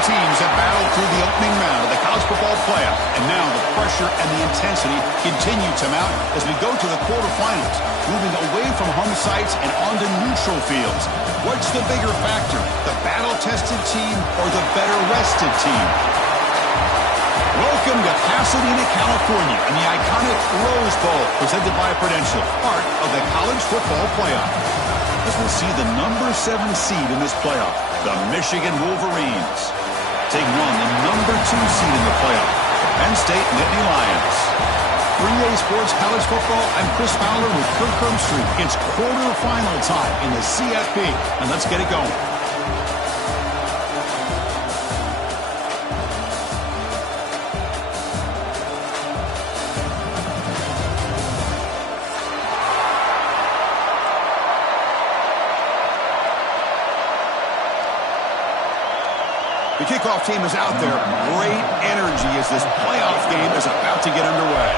teams have battled through the opening round of the college football playoff, and now the pressure and the intensity continue to mount as we go to the quarterfinals, moving away from home sites and onto neutral fields. What's the bigger factor, the battle-tested team or the better-rested team? Welcome to Pasadena, California, and the iconic Rose Bowl, presented by Prudential, part of the college football playoff. As we'll see the number 7 seed in this playoff, the Michigan Wolverines, taking on the number 2 seed in the playoff, the Penn State Nittany Lions. 3A Sports College Football, I'm Chris Fowler with Kirk Herbstreit. It's quarterfinal time in the CFP, and let's get it going. The kickoff team is out there. Great energy as this playoff game is about to get underway.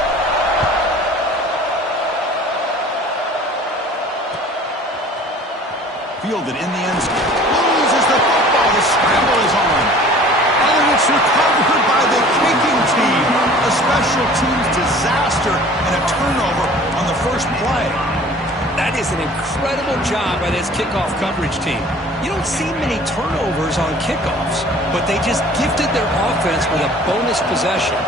Fielded in the end zone. Loses the football. The scramble is on. And it's recovered by the kicking team. A special teams disaster and a turnover on the first play. That is an incredible job by this kickoff coverage team. You don't see many turnovers on kickoffs, but they just gifted their offense with a bonus possession.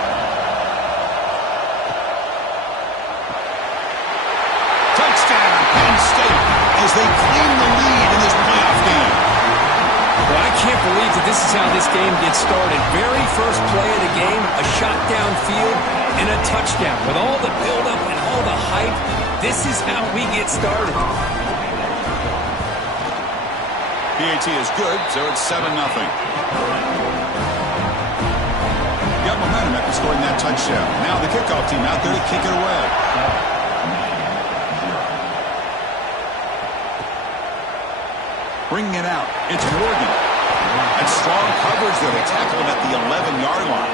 Touchdown, Penn State, as they claim the lead in this playoff game. Well, I can't believe that this is how this game gets started. Very first play of the game, a shot downfield, and a touchdown. With all the buildup and all the hype, this is how we get started. PAT is good, so it's 7-0. Got momentum after scoring that touchdown. Now the kickoff team out there to kick it away. Bringing it out, it's Morgan. And strong coverage there. They tackle him at the 11-yard line.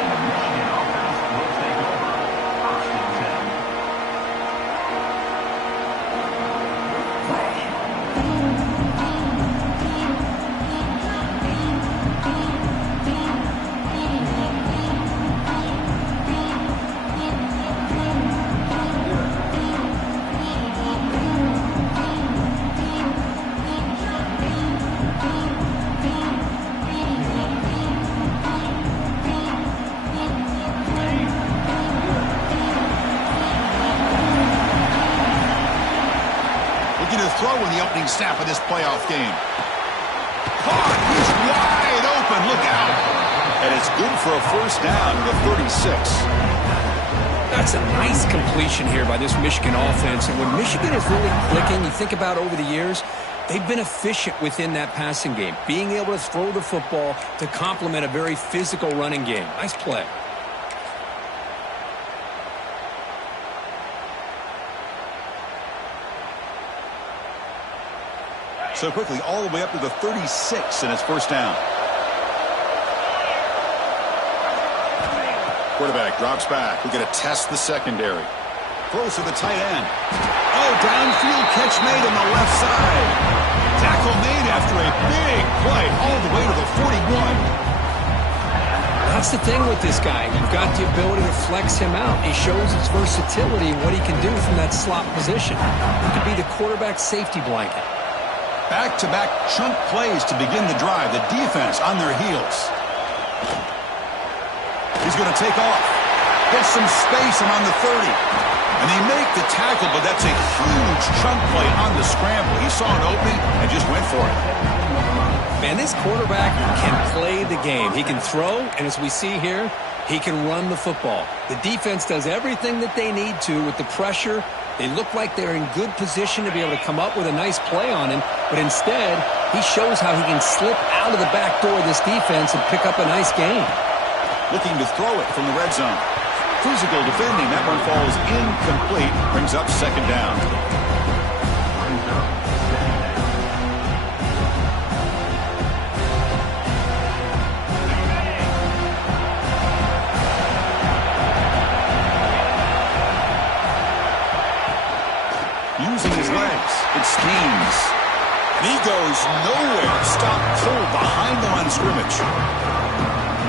Throw in the opening snap of this playoff game. Caught! He's wide open. Look out! And it's good for a first down to 36. That's a nice completion here by this Michigan offense. And when Michigan is really clicking, you think about over the years, they've been efficient within that passing game, being able to throw the football to complement a very physical running game. Nice play. So quickly, all the way up to the 36, and it's first down. Quarterback drops back. We're going to test the secondary. Throws to the tight end. Oh, downfield catch made on the left side. Tackle made after a big play all the way to the 41. That's the thing with this guy. You've got the ability to flex him out. He shows his versatility and what he can do from that slot position. He could be the quarterback's safety blanket. Back-to-back chunk plays to begin the drive. The defense on their heels. He's going to take off. Gets some space around the 30. And they make the tackle, but that's a huge chunk play on the scramble. He saw an opening and just went for it. Man, this quarterback can play the game. He can throw, and as we see here, he can run the football. The defense does everything that they need to with the pressure. They look like they're in good position to be able to come up with a nice play on him, but instead, he shows how he can slip out of the back door of this defense and pick up a nice gain. Looking to throw it from the red zone. Physical defending. That one falls incomplete. Brings up second down. Using his legs. It schemes. And he goes nowhere. Stop cold behind the line of scrimmage.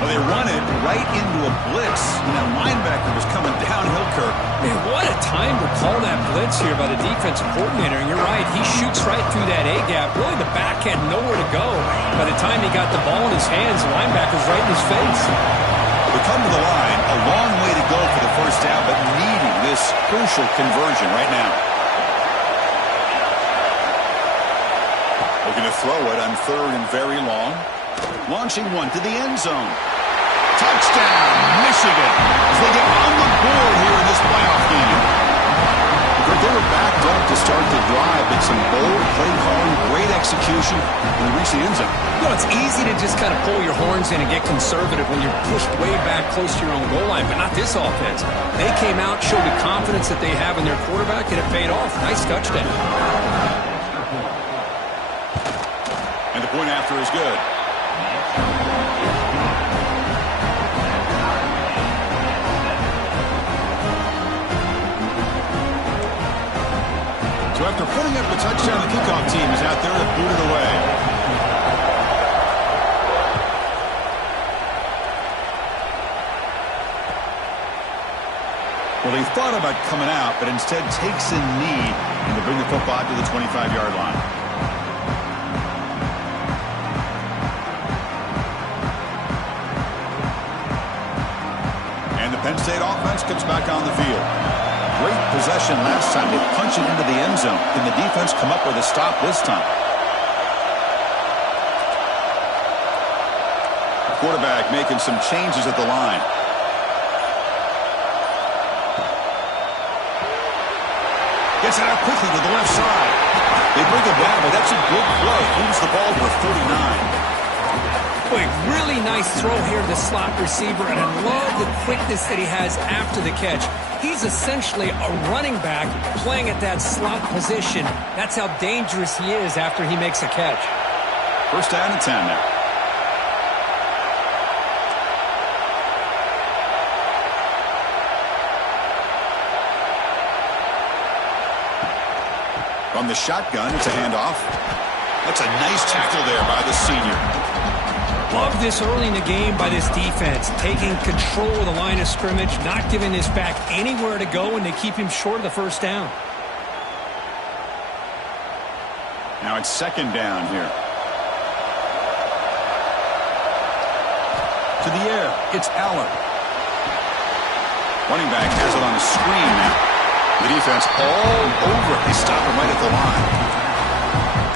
Well, they run it right into a blitz, and that linebacker was coming downhill, Kirk. Man, what a time to call that blitz here by the defensive coordinator. And you're right, he shoots right through that A-gap. Really, the back had nowhere to go. By the time he got the ball in his hands, the linebacker's right in his face. We come to the line, a long way to go for the first down, but needing this crucial conversion right now. Looking to throw it on 3rd and very long. Launching one to the end zone. Touchdown, Michigan, as they get on the board here in this playoff game. They were backed up to start the drive, but some bold play calling, great execution, and they reached the end zone. You know, it's easy to just kind of pull your horns in and get conservative when you're pushed way back close to your own goal line, but not this offense. They came out, showed the confidence that they have in their quarterback, and it paid off. Nice touchdown. And the point after is good. So after putting up a touchdown, the kickoff team is out there to boot it away. Well, he thought about coming out, but instead takes a knee and to bring the football to the 25-yard line. And the Penn State offense comes back on the field. Great possession last time. They punch it into the end zone. Can the defense come up with a stop this time? The quarterback making some changes at the line. Gets it out quickly to the left side. They bring it down, but that's a good play. Moves the ball to 39. Boy, really nice throw here to the slot receiver, and I love the quickness that he has after the catch. He's essentially a running back playing at that slot position. That's how dangerous he is after he makes a catch. First down and 10 now. From the shotgun, it's a handoff. That's a nice tackle there by the senior. Love this early in the game by this defense, taking control of the line of scrimmage, not giving this back anywhere to go, and they keep him short of the first down. Now it's second down here. To the air, it's Allen. Running back has it on the screen now. The defense all over it. They stop him right at the line.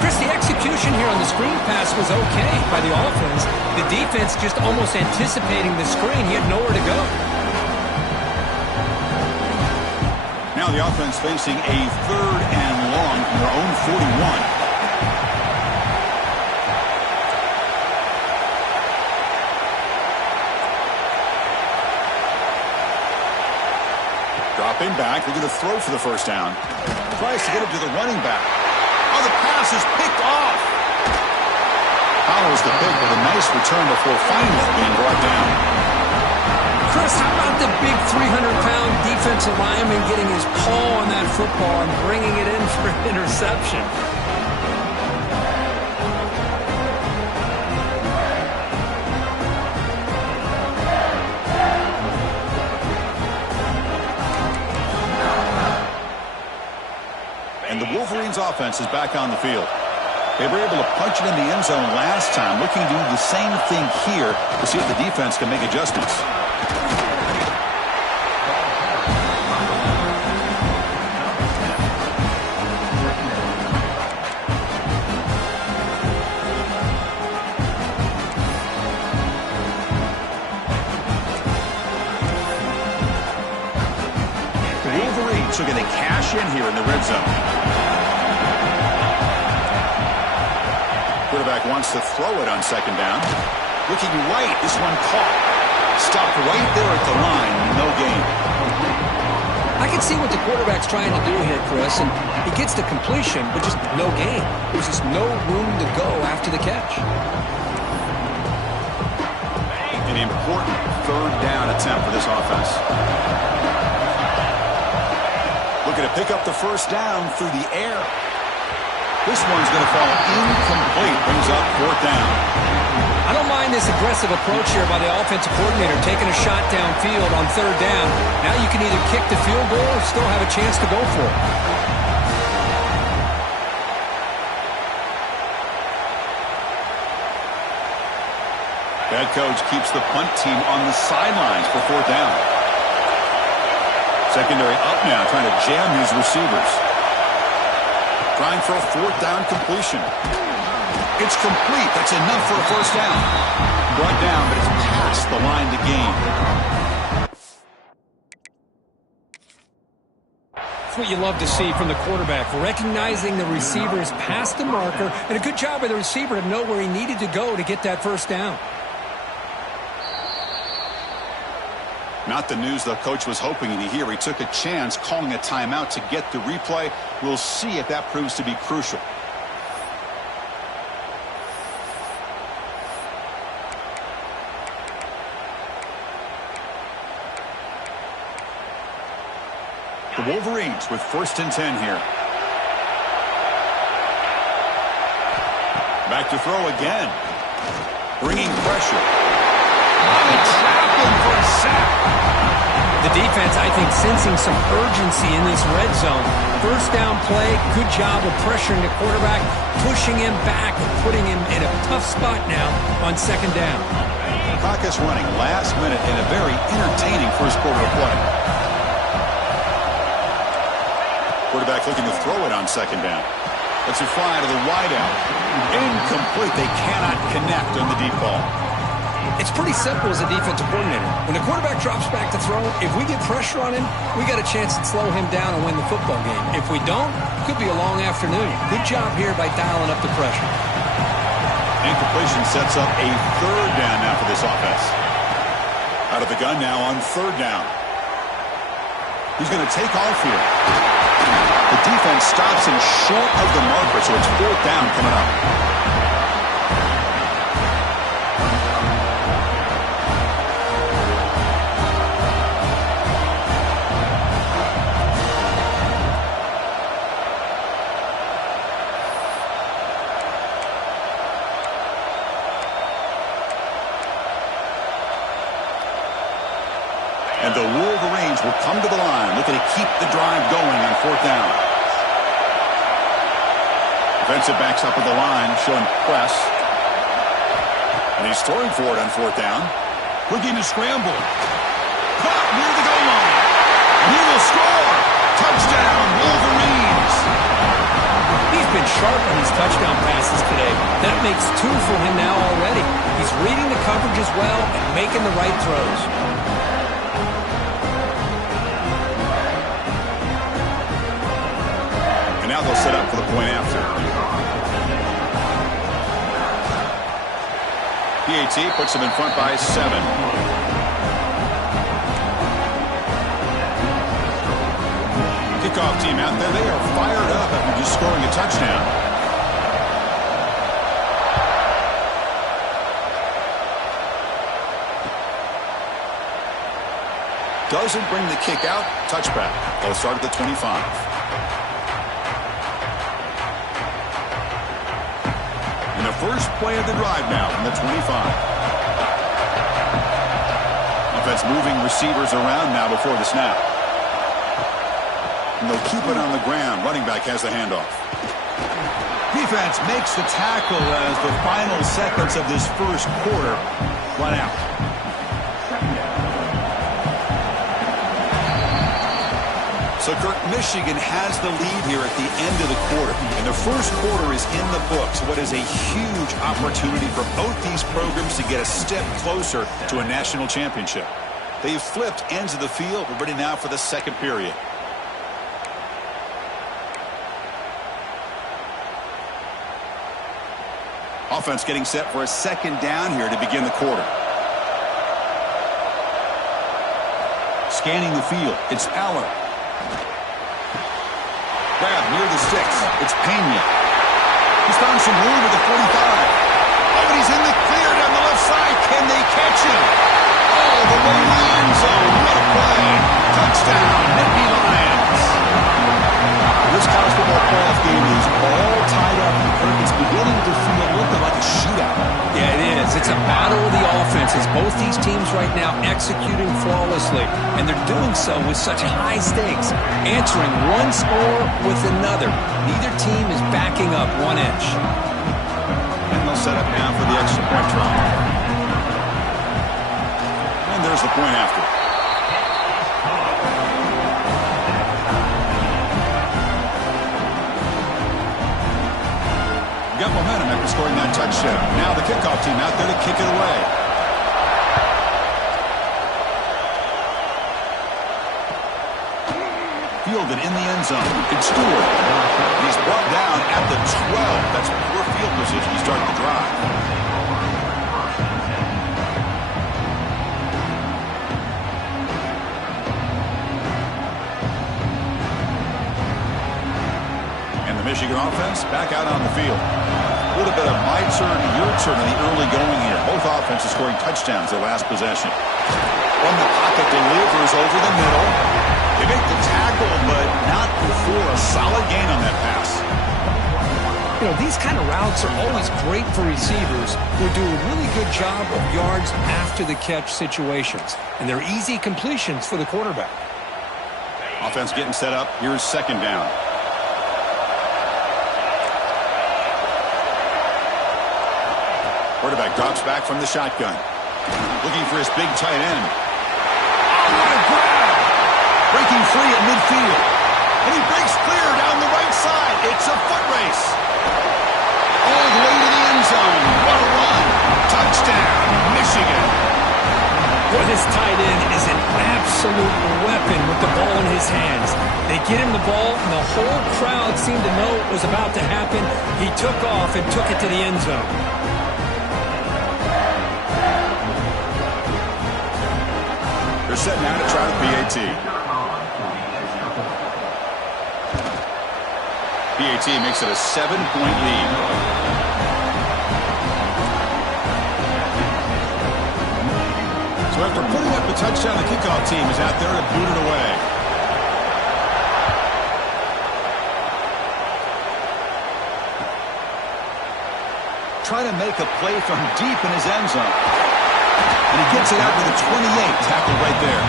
Chris, the execution here on the screen pass was okay by the offense. The defense just almost anticipating the screen. He had nowhere to go. Now the offense facing a 3rd and long from their own 41. Dropping back, they're going to throw for the first down. Tries to get it to the running back. Oh, the pass is picked off. Follows the pick with a nice return before finally being brought down. Chris, how about the big 300-pound defensive lineman getting his paw on that football and bringing it in for an interception? And the Wolverines offense is back on the field. They were able to punch it in the end zone last time, looking to do the same thing here to see if the defense can make adjustments. The Wolverines are going to cash in here in the red zone. Quarterback wants to throw it on second down. Looking right, this one caught. Stopped right there at the line, no gain. I can see what the quarterback's trying to do here, Chris, and he gets the completion, but just no gain. There's just no room to go after the catch. An important 3rd down attempt for this offense. Looking to pick up the first down through the air. This one's going to fall incomplete. Brings up 4th down. I don't mind this aggressive approach here by the offensive coordinator, taking a shot downfield on third down. Now you can either kick the field goal or still have a chance to go for it. Head coach keeps the punt team on the sidelines for fourth down. Secondary up now, trying to jam his receivers. Trying for a fourth down completion. It's complete. That's enough for a first down. Brought down, but it's past the line to gain. That's what you love to see from the quarterback, recognizing the receivers past the marker, and a good job by the receiver to know where he needed to go to get that first down. Not the news the coach was hoping to hear. He took a chance calling a timeout to get the replay. We'll see if that proves to be crucial. The Wolverines with 1st and 10 here. Back to throw again. Bringing pressure. They trap him for a sack. The defense, I think, sensing some urgency in this red zone. First down play, good job of pressuring the quarterback, pushing him back and putting him in a tough spot now on second down. Clock is running last minute in a very entertaining first quarter of play. Quarterback looking to throw it on second down. Let's it fly to the wideout. Incomplete. They cannot connect on the deep ball. It's pretty simple as a defensive coordinator. When the quarterback drops back to throw, if we get pressure on him, we got a chance to slow him down and win the football game. If we don't, it could be a long afternoon. Good job here by dialing up the pressure. Incompletion sets up a third down now for this offense. Out of the gun now on third down. He's going to take off here. The defense stops him short of the marker, so it's fourth down coming up. And the Wolverines will come to the line, looking to keep the drive going on fourth down. Defensive backs up at the line, showing press. And he's throwing for it on fourth down. Looking to scramble. Caught near the goal line. And he will score. Touchdown, Wolverines. He's been sharp on his touchdown passes today. That makes 2 for him now already. He's reading the coverage as well and making the right throws. Now they'll set up for the point after. PAT puts them in front by 7. Kickoff team out there. They are fired up after just scoring a touchdown. Doesn't bring the kick out. Touchback. They'll start at the 25. The first play of the drive now from the 25. Offense moving receivers around now before the snap. And they'll keep it on the ground. Running back has the handoff. Defense makes the tackle as the final seconds of this first quarter run out. So, Kirk, Michigan has the lead here at the end of the quarter. And the first quarter is in the books. What is a huge opportunity for both these programs to get a step closer to a national championship. They've flipped ends of the field. We're ready now for the second period. Offense getting set for a second down here to begin the quarter. Scanning the field. It's Aller. Grab near the 6. It's Pena. He's found some room at the 45. Oh, and he's in the clear down the left side. Can they catch him? Oh, the way to the end zone. What a play. Touchdown, Nittany Lions. This college football playoff game is all tied up. It's beginning to feel a little bit like a shootout. Yeah, it is. It's a Both these teams right now executing flawlessly, and they're doing so with such high stakes, answering one score with another. Neither team is backing up 1 inch. And they'll set up now for the extra point try. And there's the point after. Got momentum after scoring that touchdown. Now the kickoff team out there to kick it away. Fielded in the end zone. It's Stewart. He's brought down at the 12. That's poor field position to start the drive. Michigan offense back out on the field. A little bit of my turn, your turn in the early going here. Both offenses scoring touchdowns their last possession. From the pocket, delivers over the middle. They make the tackle, but not before a solid gain on that pass. You know, these kind of routes are always great for receivers who do a really good job of yards after the catch situations. And they're easy completions for the quarterback. Offense getting set up. Here's second down. Quarterback drops back from the shotgun. Looking for his big tight end. Oh, what a grab! Breaking free at midfield. And he breaks clear down the right side. It's a foot race. All the way to the end zone. What a run. Touchdown, Michigan. Boy, this tight end is an absolute weapon with the ball in his hands. They get him the ball, and the whole crowd seemed to know what was about to happen. He took off and took it to the end zone. They're set now to try the PAT. PAT makes it a 7-point lead. So after putting up a touchdown, the kickoff team is out there to boot it away. Trying to make a play from deep in his end zone. And he gets it out with a 28 tackle right there.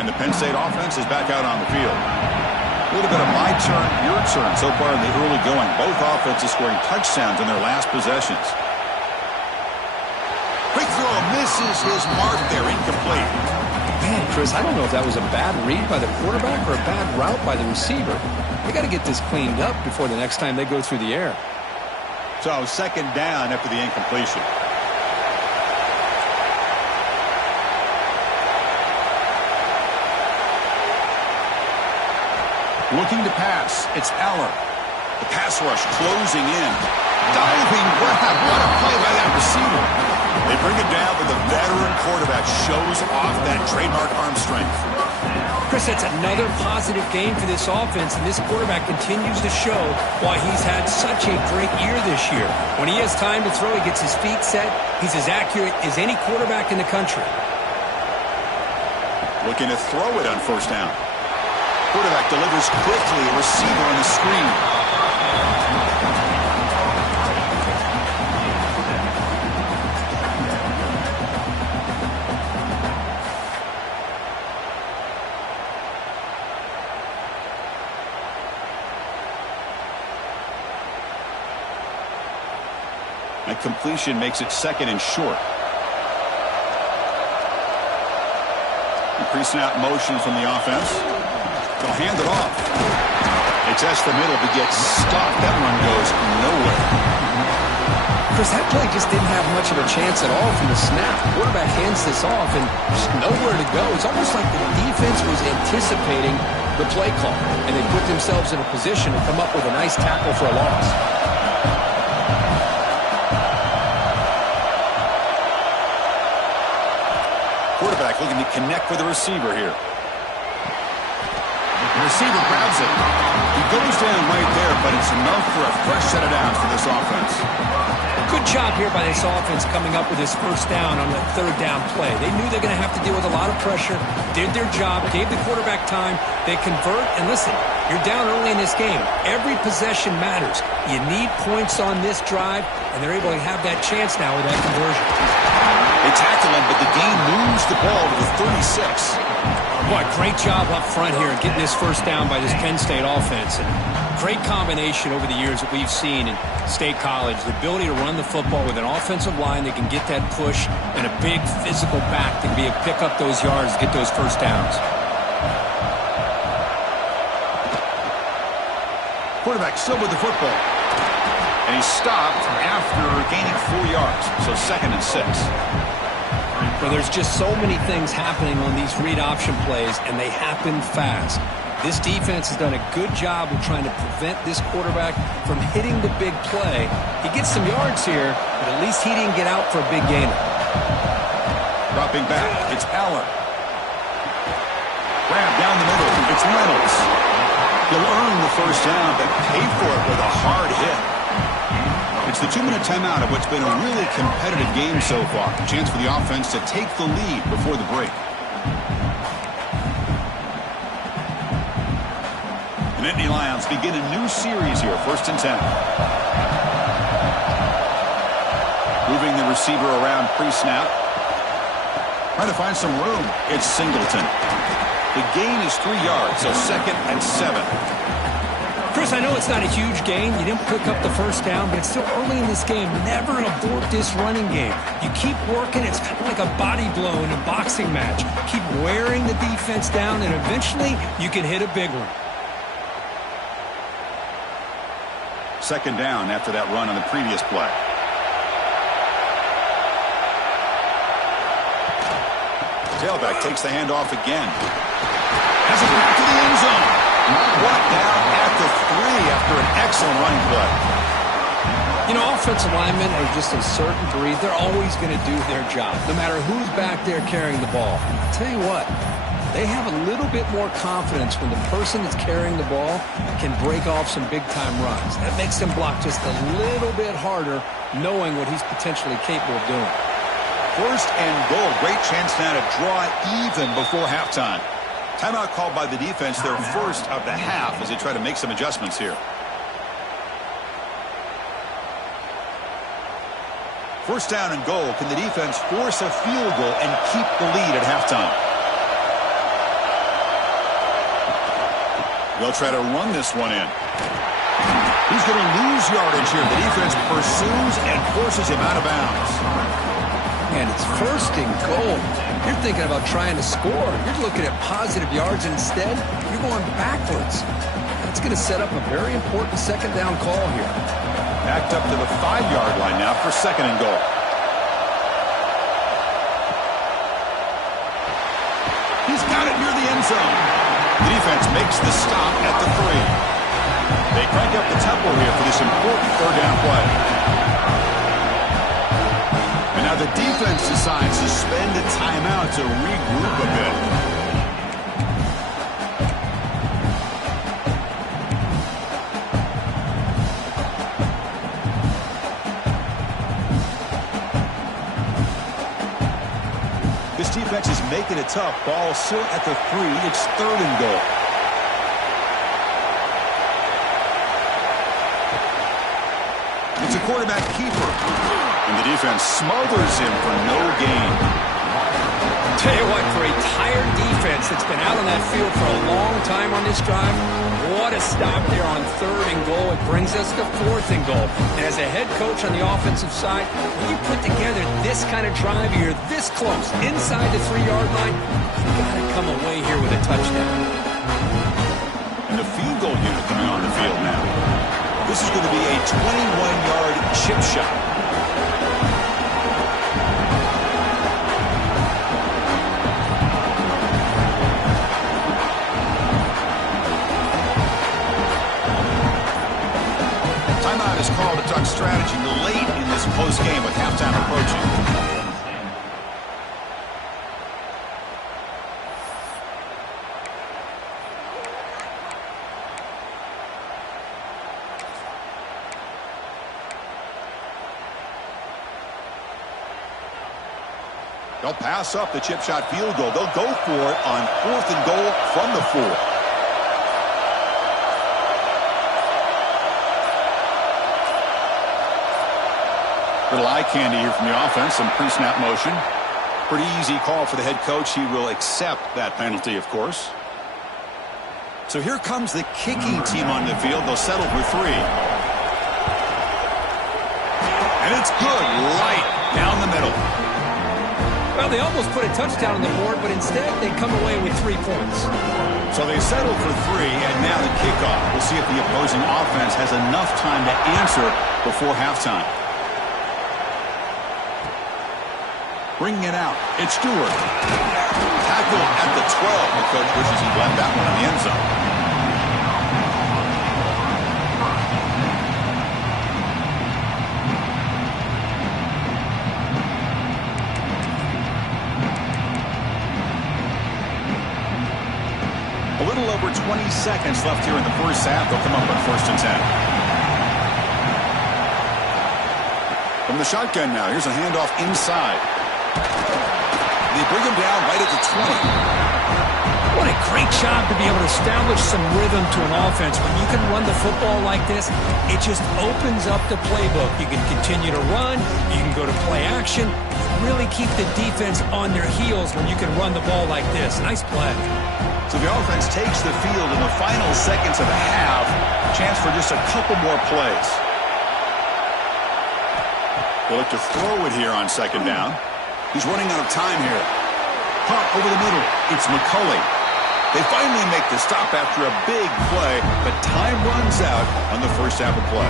And the Penn State offense is back out on the field. A little bit of my turn, your turn so far in the early going. Both offenses scoring touchdowns in their last possessions. Quick throw misses his mark there, incomplete. Man, Chris, I don't know if that was a bad read by the quarterback or a bad route by the receiver. They got to get this cleaned up before the next time they go through the air. So second down after the incompletion. Looking to pass. It's Eller. The pass rush closing in. Diving grab. What a play by that receiver. They bring it down, but the veteran quarterback shows off that trademark arm strength. Chris, that's another positive game for this offense, and this quarterback continues to show why he's had such a great year this year. When he has time to throw, he gets his feet set. He's as accurate as any quarterback in the country. Looking to throw it on first down. Quarterback delivers quickly, a receiver on the screen. That completion makes it second and short. Increasing out motion from the offense. They'll hand it off. They test the middle but get stopped. That run goes nowhere. Chris, that play just didn't have much of a chance at all from the snap. The quarterback hands this off and just nowhere to go. It's almost like the defense was anticipating the play call, and they put themselves in a position to come up with a nice tackle for a loss. Quarterback looking to connect with the receiver here. The receiver grabs it. He goes down right there, but it's enough for a fresh set of downs for this offense. Good job here by this offense coming up with this first down on the third down play. They knew they're going to have to deal with a lot of pressure, did their job, gave the quarterback time. They convert, and listen, you're down early in this game. Every possession matters. You need points on this drive, and they're able to have that chance now with that conversion. They tackle him, but the game moves the ball to the 36. Boy, great job up front here getting this first down by this Penn State offense. And great combination over the years that we've seen in State College. The ability to run the football with an offensive line that can get that push and a big physical back that can be able to pick up those yards, get those first downs. Quarterback still with the football. And he's stopped after gaining 4 yards. So 2nd and 6. Well, there's just so many things happening on these read option plays, and they happen fast. This defense has done a good job of trying to prevent this quarterback from hitting the big play. He gets some yards here, but at least he didn't get out for a big gainer. Dropping back, it's Allen. Grab down the middle, it's Reynolds. He'll earn the first down, but pay for it with a hard hit. It's the 2-minute timeout of what's been a really competitive game so far. A chance for the offense to take the lead before the break. The Nittany Lions begin a new series here, 1st and 10. Moving the receiver around pre-snap. Trying to find some room. It's Singleton. The gain is 3 yards, so 2nd and 7. Chris, I know it's not a huge gain. You didn't pick up the first down, but it's still early in this game. Never abort this running game. You keep working. It's kind of like a body blow in a boxing match. Keep wearing the defense down, and eventually you can hit a big one. 2nd down after that run on the previous play. Tailback takes the handoff again. Has it back to the end zone. Brought down at the 3 after an excellent running play. You know, offensive linemen are just a certain breed. They're always going to do their job, no matter who's back there carrying the ball. I'll tell you what, they have a little bit more confidence when the person that's carrying the ball can break off some big-time runs. That makes them block just a little bit harder, knowing what he's potentially capable of doing. 1st and goal. Great chance now to draw even before halftime. Timeout called by the defense, their first of the half, as they try to make some adjustments here. 1st down and goal. Can the defense force a field goal and keep the lead at halftime? They'll try to run this one in. He's going to lose yardage here. The defense pursues and forces him out of bounds. And it's 1st and goal. You're thinking about trying to score. You're looking at positive yards, and instead, you're going backwards. That's going to set up a very important 2nd down call here. Backed up to the 5-yard line now for 2nd and goal. He's got it near the end zone. The defense makes the stop at the 3. They crank up the tempo here for this important 3rd down play. And now the defense decides to spend a timeout to regroup a bit. This defense is making it tough. Ball still at the 3. It's 3rd and goal. It's a quarterback keeper. And the defense smothers him for no gain. Tell you what, for a tired defense that's been out on that field for a long time on this drive, what a stop there on 3rd and goal. It brings us to 4th and goal. And as a head coach on the offensive side, when you put together this kind of drive, you're this close, inside the 3-yard line, you got to come away here with a touchdown. And the field goal unit coming on the field now. This is going to be a 21-yard chip shot. Timeout is called to talk strategy late in this close game with halftime approaching. They'll pass up the chip shot field goal. They'll go for it on 4th and goal from the 4. Little eye candy here from the offense. Some pre-snap motion. Pretty easy call for the head coach. He will accept that penalty, of course. So here comes the kicking team on the field. They'll settle for 3. And it's good. Light down the middle. Well, they almost put a touchdown on the board, but instead they come away with 3 points. So they settle for 3, and now the kickoff. We'll see if the opposing offense has enough time to answer before halftime. Bringing it out. It's Stewart. Tackle at the 12. The coach wishes he left that one in the end zone. A little over 20 seconds left here in the first half. They'll come up on 1st and 10. From the shotgun now. Here's a handoff inside. They bring him down right at the 20. What a great job to be able to establish some rhythm to an offense. When you can run the football like this, it just opens up the playbook. You can continue to run. You can go to play action. Really keep the defense on their heels when you can run the ball like this. Nice play. So the offense takes the field in the final seconds of the half. Chance for just a couple more plays. They look to throw it here on 2nd down. He's running out of time here. Punt over the middle. It's McCulley. They finally make the stop after a big play, but time runs out on the first half of play.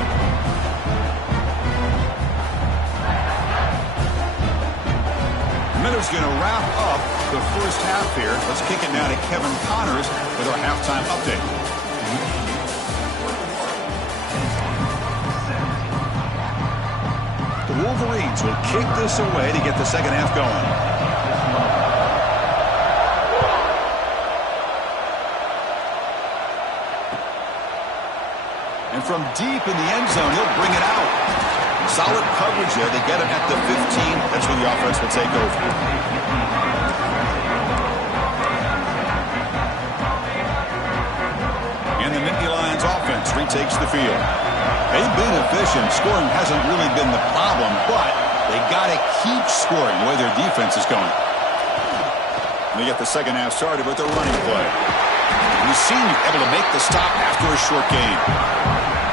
Miller's going to wrap up the first half here. Let's kick it now to Kevin Connors with our halftime update. The Wolverines will kick this away to get the second half going. And from deep in the end zone, he'll bring it out. Solid coverage there. They get him at the 15. That's when the offense will take over. And the Nittany Lions offense retakes the field. They've been efficient. Scoring hasn't really been the problem, but they got to keep scoring the way their defense is going. And they get the second half started with their running play. We've seen you able to make the stop after a short gain.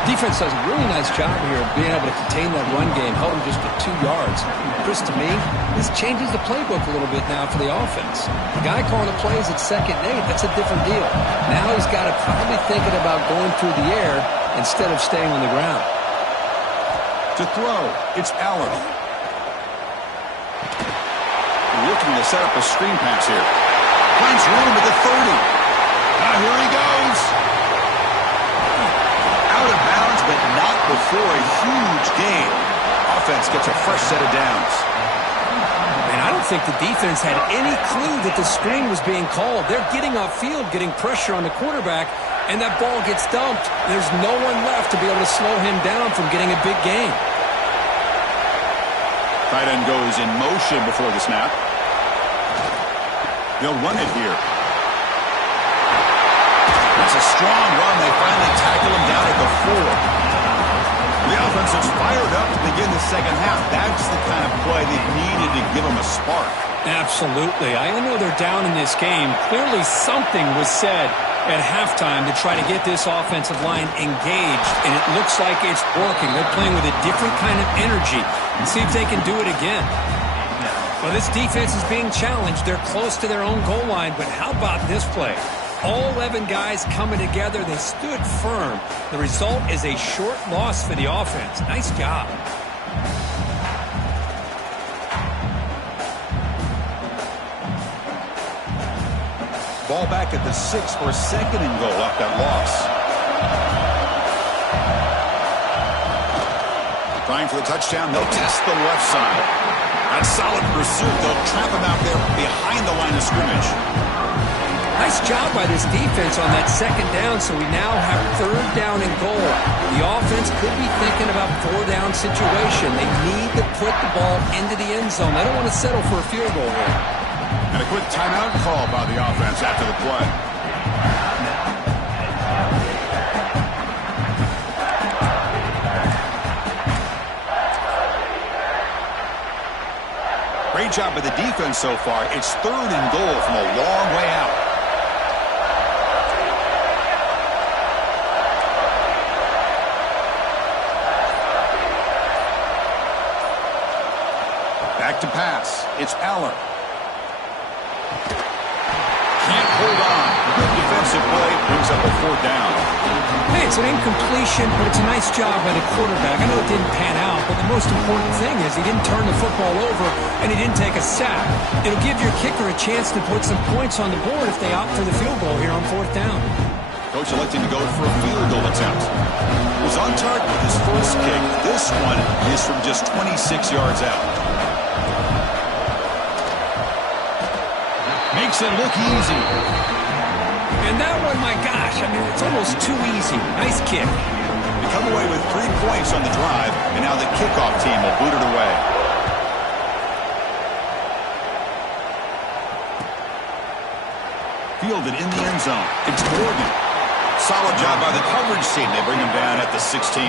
Defense does a really nice job here of being able to contain that run game, held him just to 2 yards. Chris, to me, this changes the playbook a little bit now for the offense. The guy calling the plays at 2nd and 8, that's a different deal. Now he's got to probably thinking about going through the air instead of staying on the ground. To throw, it's Allen. Looking to set up a screen pass here. Finds room at the 30. Now here he goes. Out of bounds, but not before a huge gain. Offense gets a fresh set of downs. And I don't think the defense had any clue that the screen was being called. They're getting upfield, getting pressure on the quarterback, and that ball gets dumped. There's no one left to be able to slow him down from getting a big gain. Tight end goes in motion before the snap. They'll run it here. That's a strong run. They finally tackle him down at the 4. The offense is fired up to begin the second half. That's the kind of play they needed to give them a spark. Absolutely. I know they're down in this game. Clearly something was said at halftime to try to get this offensive line engaged, and it looks like it's working. They're playing with a different kind of energy, and see if they can do it again. Well, this defense is being challenged. They're close to their own goal line, but how about this play? All 11 guys coming together. They stood firm. The result is a short loss for the offense. Nice job. Ball back at the 6 for 2nd and goal off that loss. Trying for the touchdown. They'll test the left side. That's solid pursuit. They'll trap him out there behind the line of scrimmage. Nice job by this defense on that second down, so we now have third down and goal. The offense could be thinking about four-down situation. They need to put the ball into the end zone. They don't want to settle for a field goal here. And a quick timeout call by the offense after the play. Great job by the defense so far. It's third and goal from a long way out. Back to pass. It's Aller. Can't hold on. Good defensive play. Brings up a fourth down. Hey, it's an incompletion, but it's a nice job by the quarterback. I know it didn't pan out, but the most important thing is he didn't turn the football over and he didn't take a sack. It'll give your kicker a chance to put some points on the board if they opt for the field goal here on fourth down. Coach electing to go for a field goal attempt. Was on target with his first kick. This one is from just 26 yards out. Makes it look easy. And that one, my gosh, I mean, it's almost too easy. Nice kick. We come away with 3 points on the drive, and now the kickoff team will boot it away. Fielded in the end zone. It's Morgan. Solid job by the coverage team. They bring him down at the 16.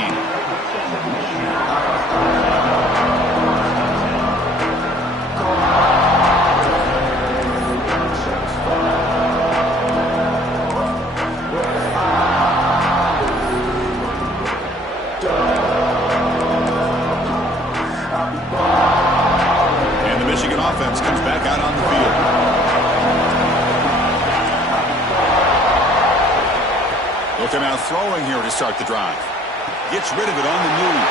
And the Michigan offense comes back out on the field. They'll come out throwing here to start the drive. Gets rid of it on the move.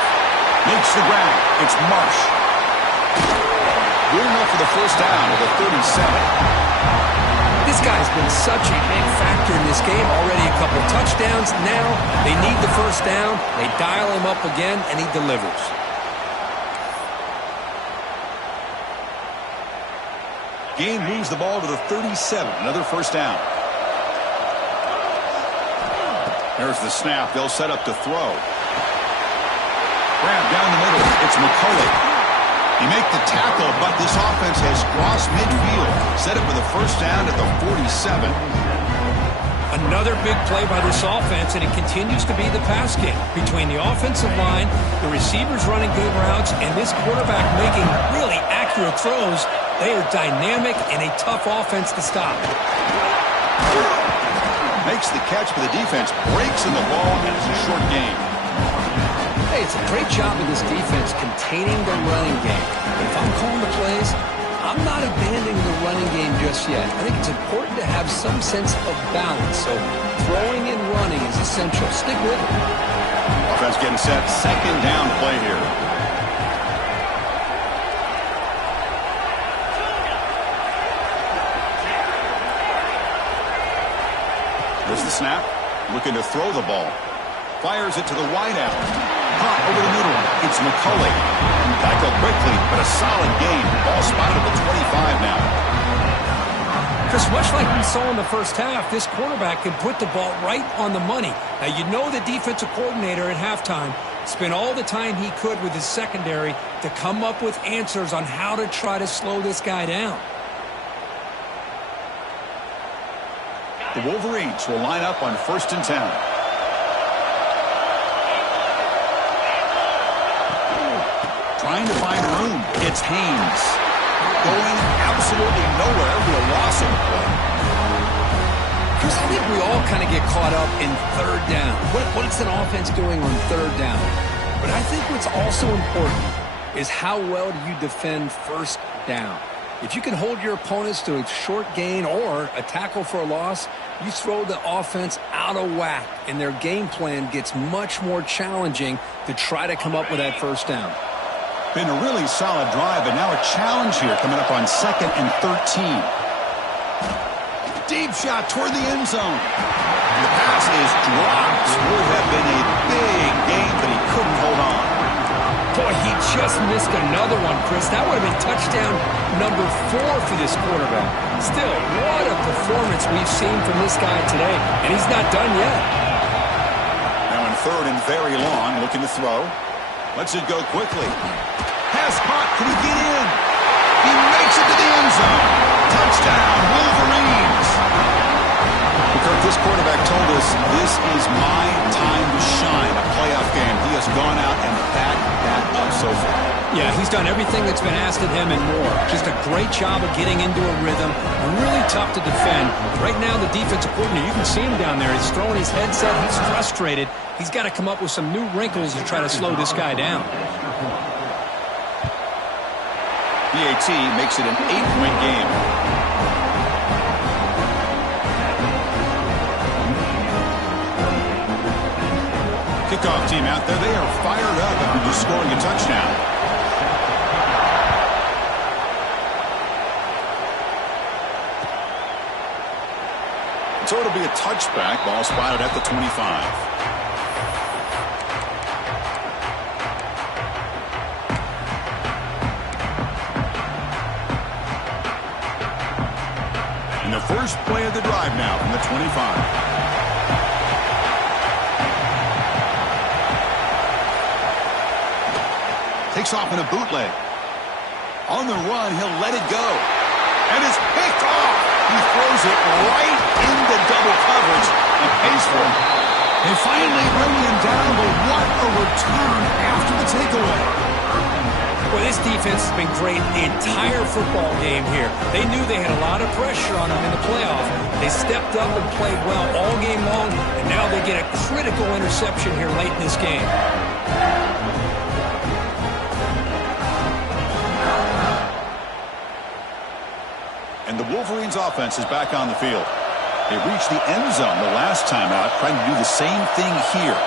Makes the ground. It's Marsh. Good enough for the first down with a 37. This guy's been such a big factor in this game. Already a couple touchdowns. Now they need the first down. They dial him up again, and he delivers. Gain moves the ball to the 37. Another first down. There's the snap. They'll set up to throw. Grab down the middle. It's McCulley. He make the tackle, but this offense has crossed midfield. Set up for the first down at the 47. Another big play by this offense, and it continues to be the pass game. Between the offensive line, the receivers running good routes, and this quarterback making really accurate throws, they are dynamic and a tough offense to stop. Makes the catch, but the defense breaks in the ball, and it's a short game. Hey, it's a great job of this defense containing the running game. But if I'm calling the plays, I'm not abandoning the running game just yet. I think it's important to have some sense of balance. So throwing and running is essential. Stick with it. Offense getting set. Second down play here. There's the snap. Looking to throw the ball. Fires it to the wideout. Hot over the middle. It's McCulley. Tackled quickly, but a solid game. Ball spotted at the 25 now. Chris, much like we saw in the first half, this quarterback can put the ball right on the money. Now, you know the defensive coordinator at halftime spent all the time he could with his secondary to come up with answers on how to try to slow this guy down. The Wolverines will line up on 1st and 10. Trying to find room. It's Haynes. Going absolutely nowhere with a loss of the play. Chris, I think we all kind of get caught up in third down. What's an offense doing on third down? But I think what's also important is how well do you defend first down. If you can hold your opponents to a short gain or a tackle for a loss, you throw the offense out of whack, and their game plan gets much more challenging to try to come up with that first down. Been a really solid drive, but now a challenge here coming up on 2nd and 13. Deep shot toward the end zone. The pass is dropped. Would have been a big game, but he couldn't hold on. Boy, he just missed another one, Chris. That would have been touchdown number 4 for this quarterback. Still, what a performance we've seen from this guy today, and he's not done yet. Now in third and very long, looking to throw. Lets it go quickly. Pass caught. Can he get in? He makes it to the end zone. Touchdown, Wolverines. Kirk, this quarterback told us this is my time to shine, a playoff game. He has gone out and backed that up so far. Yeah, he's done everything that's been asked of him and more. Just a great job of getting into a rhythm. Really tough to defend. Right now, the defensive coordinator, you can see him down there. He's throwing his headset. He's frustrated. He's got to come up with some new wrinkles to try to slow this guy down. BAT makes it an 8-point game. Kickoff team out there. They are fired up after just scoring a touchdown. So it'll be a touchback. Ball spotted at the 25. And the first play of the drive now from the 25. Takes off in a bootleg. On the run, he'll let it go. And it's picked off. He throws it right into double coverage and pays for it. They finally bring him down, but what a return after the takeaway. Well, this defense has been great the entire football game here. They knew they had a lot of pressure on them in the playoff. They stepped up and played well all game long, and now they get a critical interception here late in this game. And the Wolverines offense is back on the field. They reached the end zone the last time out, trying to do the same thing here.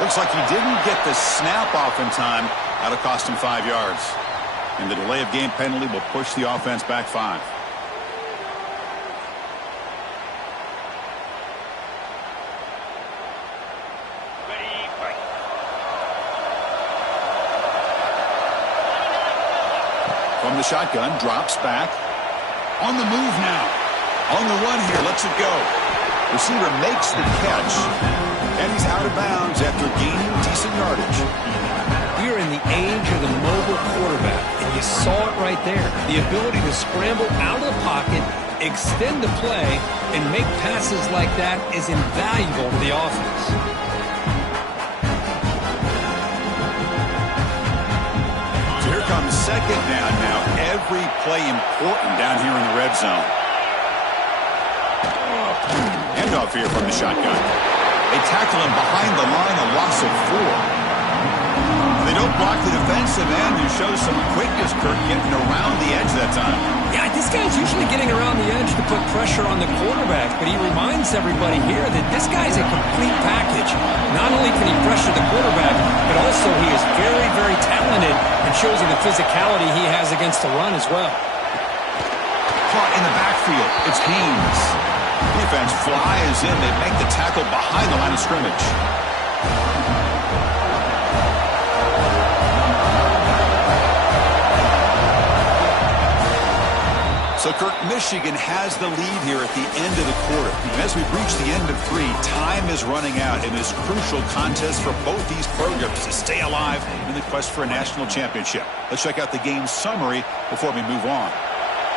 Looks like he didn't get the snap off in time. That'll cost him 5 yards. And the delay of game penalty will push the offense back 5. From the shotgun, drops back. On the move now. On the run here, lets it go. Receiver makes the catch. And he's out of bounds after gaining decent yardage. We are in the age of the mobile quarterback, and you saw it right there. The ability to scramble out of the pocket, extend the play, and make passes like that is invaluable to the offense. Here comes second down now. Every play important down here in the red zone. Handoff here from the shotgun. They tackle him behind the line, a loss of 4. They don't block the defensive end, who shows some quickness, Kirk, getting around the edge that time. Yeah, this guy's usually getting around the edge to put pressure on the quarterback, but he reminds everybody here that this guy's a complete package. Not only can he pressure the quarterback, but also he is very, very talented and shows you the physicality he has against the run as well. Caught in the backfield. It's Haynes. Defense flies in. They make the tackle behind the line of scrimmage. So, Kirk, Michigan has the lead here at the end of the quarter. And as we reach the end of 3, time is running out in this crucial contest for both these programs to stay alive in the quest for a national championship. Let's check out the game summary before we move on.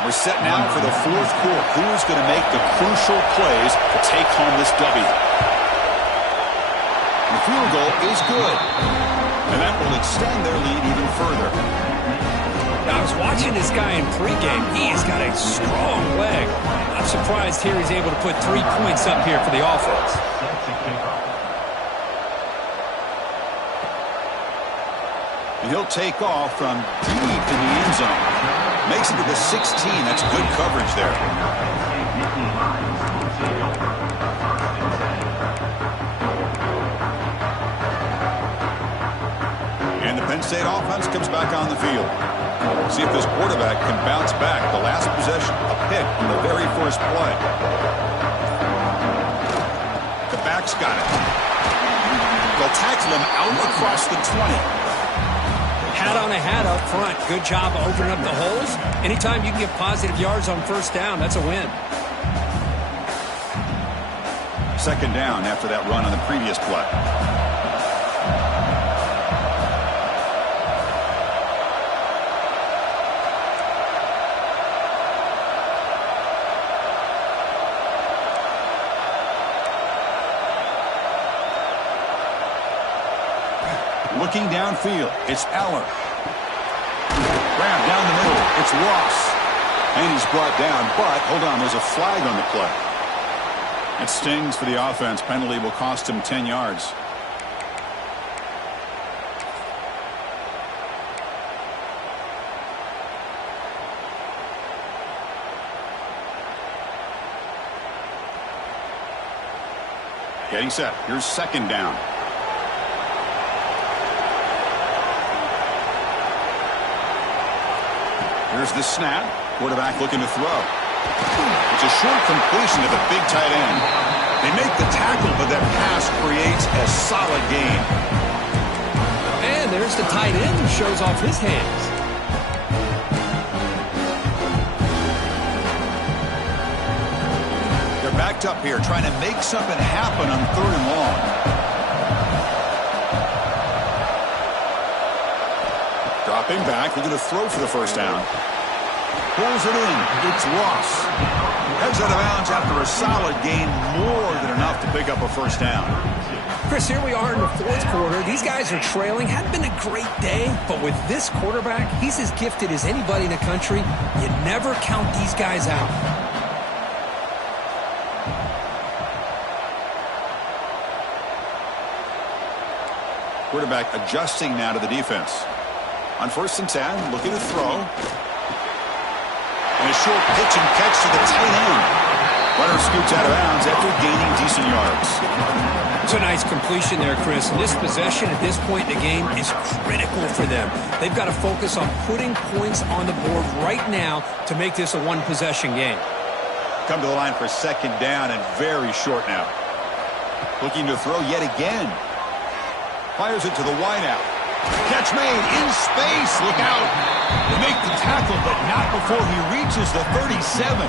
We're set now for the 4th quarter. Who is going to make the crucial plays to take home this W? The field goal is good. And that will extend their lead even further. Now, I was watching this guy in pregame. He has got a strong leg. I'm surprised here he's able to put 3 points up here for the offense. And he'll take off from deep in the end zone. Makes it to the 16. That's good coverage there. And the Penn State offense comes back on the field. See if this quarterback can bounce back. The last possession, a pick in the very first play. The back's got it. They'll tackle him out across the 20. Hat on a hat up front. Good job of opening up the holes. Anytime you can get positive yards on first down, that's a win. Second down after that run on the previous play. Looking downfield, it's Aller. Grab down the middle, it's Ross. And he's brought down, but hold on, there's a flag on the play. It stings for the offense. Penalty will cost him 10 yards. Getting set. Here's second down. Here's the snap. Quarterback looking to throw. It's a short completion to the big tight end. They make the tackle, but that pass creates a solid gain. And there's the tight end who shows off his hands. They're backed up here trying to make something happen on third and long. Dropping back, looking to throw for the first down. Pulls it in. It's Ross. Heads out of bounds after a solid gain, more than enough to pick up a first down. Chris, here we are in the fourth quarter. These guys are trailing. Hadn't been a great day, but with this quarterback, he's as gifted as anybody in the country. You never count these guys out. Quarterback adjusting now to the defense. On 1st and 10, looking to throw. And a short pitch and catch to the tight end. Runner scoots out of bounds after gaining decent yards. It's a nice completion there, Chris. And this possession at this point in the game is critical for them. They've got to focus on putting points on the board right now to make this a one-possession game. Come to the line for second down and very short now. Looking to throw yet again. Fires it to the wideout. Catch made in space. Look out. They make the tackle, but not before he reaches the 37.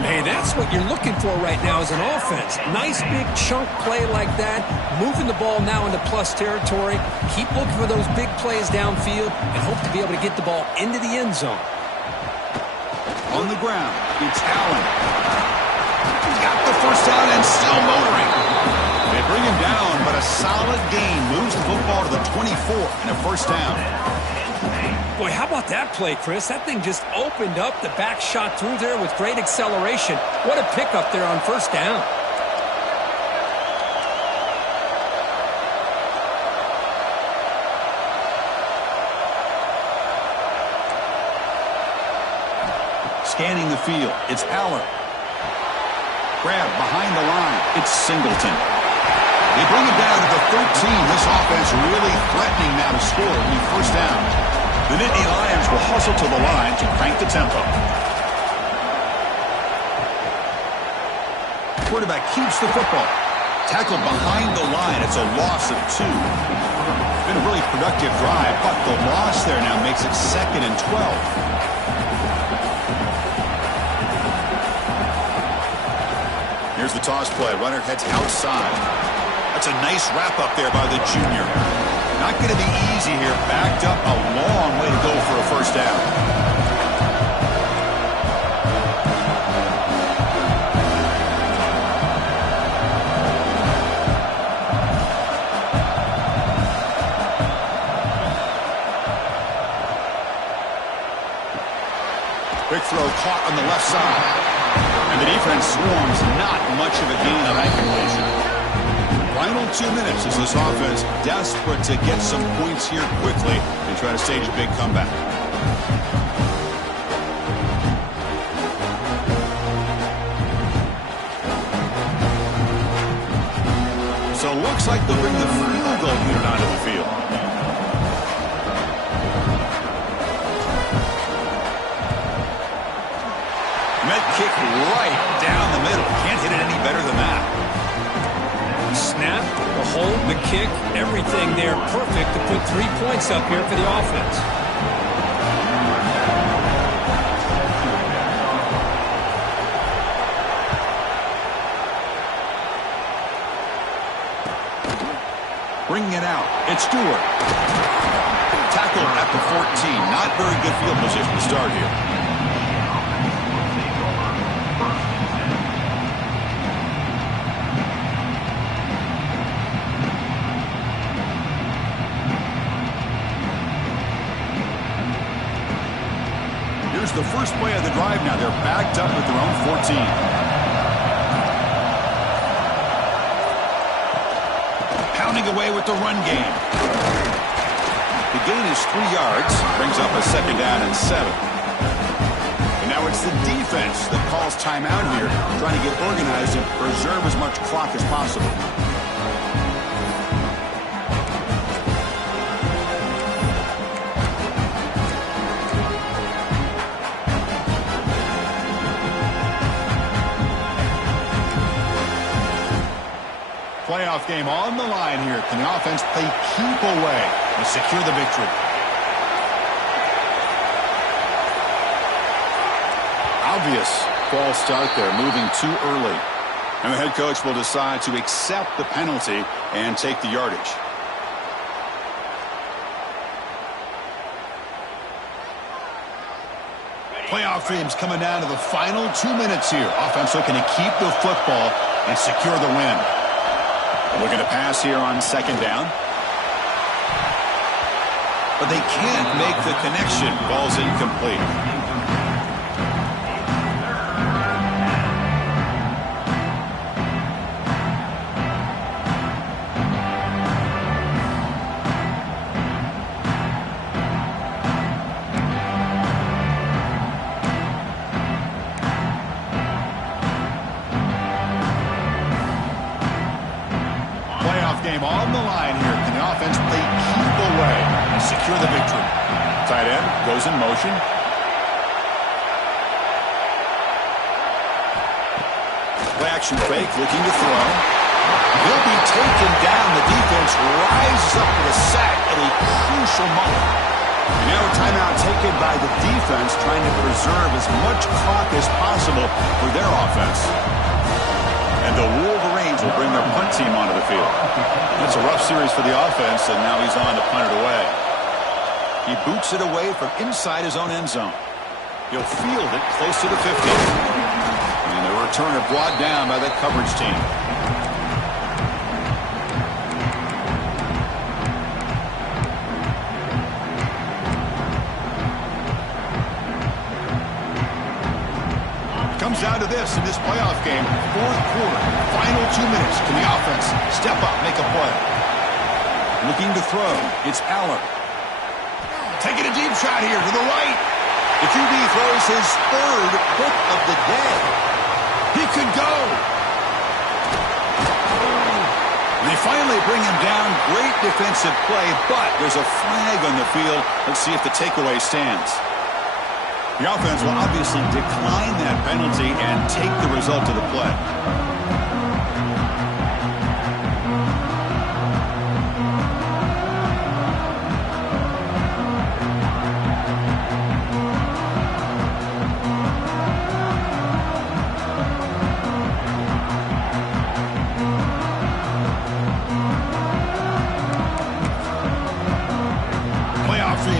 Hey, that's what you're looking for right now as an offense. Nice big chunk play like that. Moving the ball now into plus territory. Keep looking for those big plays downfield and hope to be able to get the ball into the end zone. On the ground, it's Allen. He's got the first down and still motoring. They bring him down, but a solid gain moves the football to the 24 and a first down. Boy, how about that play, Chris? That thing just opened up. The back shot through there with great acceleration. What a pickup there on first down. Scanning the field, it's Aller. Grab behind the line, it's Singleton. They bring it down to the 13. This offense really threatening now to score on the first down. The Nittany Lions will hustle to the line to crank the tempo. Quarterback keeps the football. Tackled behind the line. It's a loss of 2. Been a really productive drive, but the loss there now makes it 2nd and 12. Here's the toss play. Runner heads outside. That's a nice wrap up there by the junior. Not going to be easy here. Backed up a long way to go for a first down. Quick throw caught on the left side. And the defense swarms. Not much of a gain on that completion. Final 2 minutes as this offense desperate to get some points here quickly and try to stage a big comeback. So it looks like they'll bring the field goal unit onto the field. Met kick right down the middle. Can't hit it any better than that. snap, the hold, the kick, everything there perfect to put 3 points up here for the offense. Bringing it out. It's Stewart. Tackle at the 14. Not very good field position to start here. Here's the first play of the drive now. They're backed up at their own 14. Away with the run game. The gain is 3 yards, brings up a 2nd down and 7. And now it's the defense that calls timeout here, trying to get organized and preserve as much clock as possible. Playoff game on the line here. Can the offense play keep away and secure the victory? Obvious false start there, moving too early. And the head coach will decide to accept the penalty and take the yardage. Playoff games coming down to the final 2 minutes here. Offense looking to keep the football and secure the win. Looking to pass here on 2nd down. But they can't make the connection. Ball's incomplete. Game on the line here. Can the offense play keep away and secure the victory? Tight end goes in motion. Play action fake, looking to throw. He'll be taken down. The defense rises up with a sack at a crucial moment. And now a timeout taken by the defense, trying to preserve as much clock as possible for their offense. And the Wolverines will bring their punt team onto the field. It's a rough series for the offense, and now he's on to punt it away. He boots it away from inside his own end zone. He'll field it close to the 50. And the returner brought down by that coverage team. Comes down to this in this playoff game. 4th quarter, final 2 minutes. Can the offense step up, make a play? Looking to throw. It's Aller. Taking a deep shot here to the right. The QB throws his 3rd pick of the day. He could go. And they finally bring him down. Great defensive play, but there's a flag on the field. Let's see if the takeaway stands. The offense will obviously decline that penalty and take the result of the play.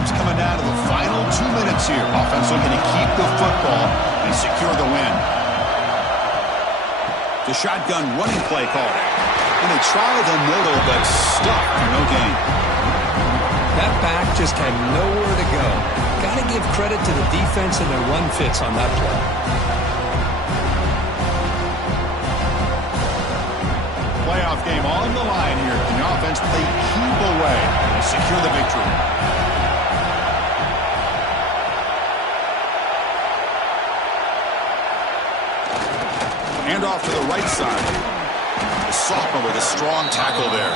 Coming down to the final 2 minutes here. Offense looking to keep the football and secure the win. The shotgun running play call. And they try the middle, but stuck for no gain. That back just had nowhere to go. Got to give credit to the defense and their run fits on that play. Playoff game on the line here. Can the offense play keep away and secure the victory? Hand off to the right side. The sophomore with a strong tackle there.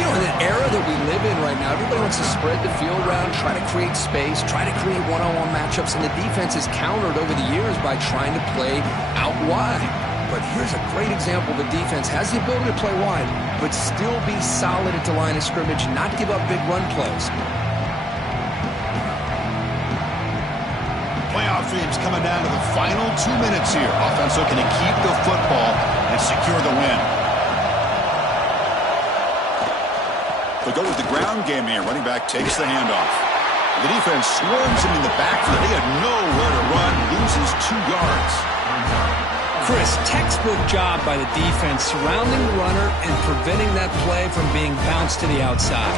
You know, in an era that we live in right now, everybody wants to spread the field around, try to create space, try to create one-on-one matchups, and the defense is countered over the years by trying to play out wide. but here's a great example. The defense has the ability to play wide, but still be solid at the line of scrimmage, not give up big run plays. Playoff dreams coming down to the final 2 minutes here. Offense looking to keep the football and secure the win. They go with the ground game here. Running back takes the handoff. The defense swarms him in the backfield. They have nowhere to run. Loses 2 yards. Chris, textbook job by the defense surrounding the runner and preventing that play from being bounced to the outside.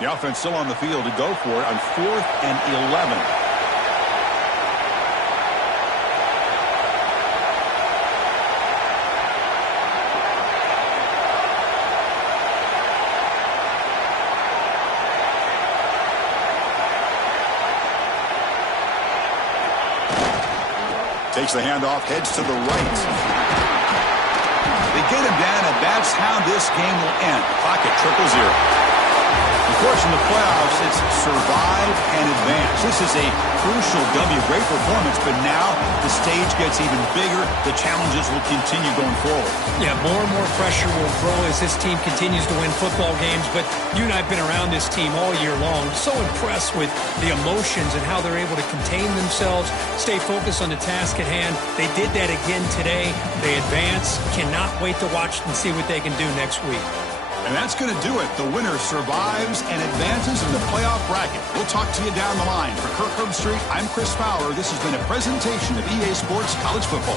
The offense still on the field to go for it on 4th and 11. Takes the handoff, heads to the right. They get him down, and that's how this game will end. Clock at 0-0. Of course, in the playoffs, it's survive and advance. This is a crucial W. Great performance, but now the stage gets even bigger. The challenges will continue going forward. Yeah, more and more pressure will grow as this team continues to win football games, but you and I have been around this team all year long. So impressed with the emotions and how they're able to contain themselves, stay focused on the task at hand. They did that again today. They advance. Cannot wait to watch and see what they can do next week. And that's going to do it. The winner survives and advances in the playoff bracket. We'll talk to you down the line. For Kirk Herbstreit, I'm Chris Fowler. This has been a presentation of EA Sports College Football.